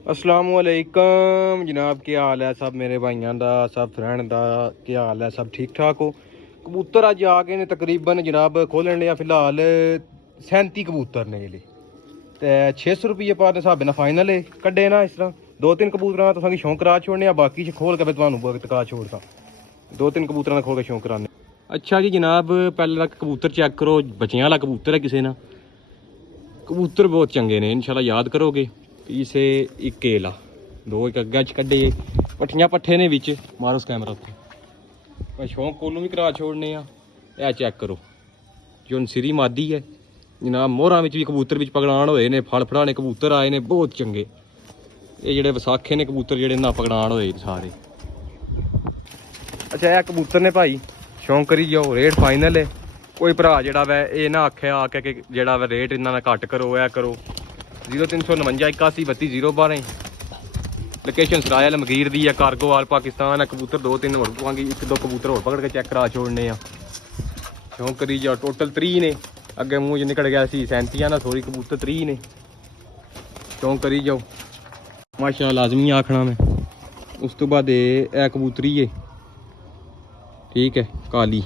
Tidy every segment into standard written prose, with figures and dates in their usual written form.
अस्सलामुअलैकुम जनाब, क्या हाल है सब मेरे भाइयों का, सब फ्रेंड का क्या हाल है, सब ठीक ठाक हो। कबूतर अज आ गए ने तकरीबन जनाब खोलन लिया फिलहाल 37 कबूतर ने ये ते 600 रुपये पर हिसाब ना फाइनल है कड्डे ना। इस तरह दो तीन कबूतर तो शौक करा छोड़ने, बाकी खोल के मैं टका छोड़ता। दो तीन कबूतर खोल के शौक कराने। अच्छा जी जनाब, पहले तक कबूतर चेक करो, बच्चियां वाला कबूतर है किसी ना। कबूतर बहुत चंगे ने, इंशाल्लाह याद करोगे। पीछे एक केला दो एक अग्गे च कड्डे पट्ठियां पट्ठे ने विच मारो कैमरा उत्थे शौक कोलों भी करा छोड़ने आ। चेक करो जो सिरी मादी है जनाब। मोहरां विच भी कबूतर विच पगड़ान होए ने, फल फड़ाने कबूतर आए ने बहुत चंगे। ये जेडे विसाखे ने कबूतर जेडे ना पगड़ान होए सारे। अच्छा यह कबूतर ने भाई शौक करी जाओ, रेट फाइनल है। कोई भरा जेड़ा वै ये ना आखे आके कि जेड़ा वै रेट इन्ना घट करो ऐ करो। 0349 81 32 012 लोकेशन सरायल मगीर दी है, कारगोवाल पाकिस्तान है। कबूतर दो तीन होर पवांगी, एक दो कबूतर होर पकड़ के चेक करा छोड़ने शौक करी जाओ। टोटल 30 ने, अगे मूँह च निकल गया सी 37 ना, सॉरी कबूतर 30 ने। शौक करी जाओ माशाअल्लाह लाजमी आखना मैं। उस तो बाद ए कबूतरी है ठीक है काली।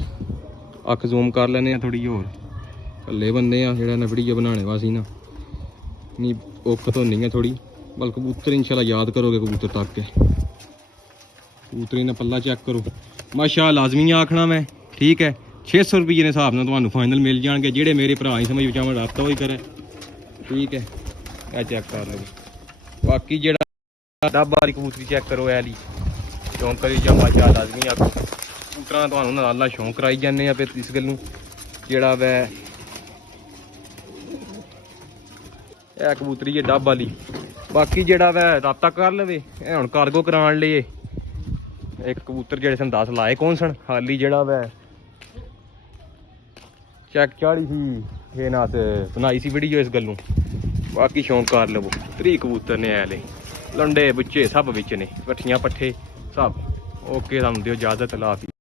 अख जूम कर लेने थोड़ी होर, कल्ले बंदे जेड़ा ना वीडियो बनाने वासी ना नहीं औखत होनी है थोड़ी। बल कबूतर इंशाल्लाह याद करोगे कबूतर तक के। कबूतरी ने पल्ला चेक करो माशाअल्लाह लाजमी आखना मैं ठीक है। 600 रुपये के हिसाब से तुम्हें फाइनल मिल जाएंगे। जेडे मेरे भरा ही समझ चाहे रबता ही करे ठीक है। यह चेक कर लो। बाकी जेड़ा डब वाली कबूतरी चेक करो ऐली शौक करी जा माशाअल्लाह लाजमी आखो। कबूतर तो नाला शौक कराई जाने फिर इस गलू जेड़ा वै यह कबूतरी है डब वाली। बाकी जेड़ा वै रबता कर लवे हुण कार्गो कराने लिए। एक कबूतर जेड़े सन 10 लाए कौन सन, खाली जेड़ा वै चेक चाड़ी सी ये ना बनाई सी वीडियो इस गल्लों। बाकी शौक कर लवो। 30 कबूतर ने ऐले लंडे बुच्चे सब बिच ने, पट्ठियां पट्ठे सब। ओके, तुहानूं दिओ इजाजत, अल्लाह हाफिज़।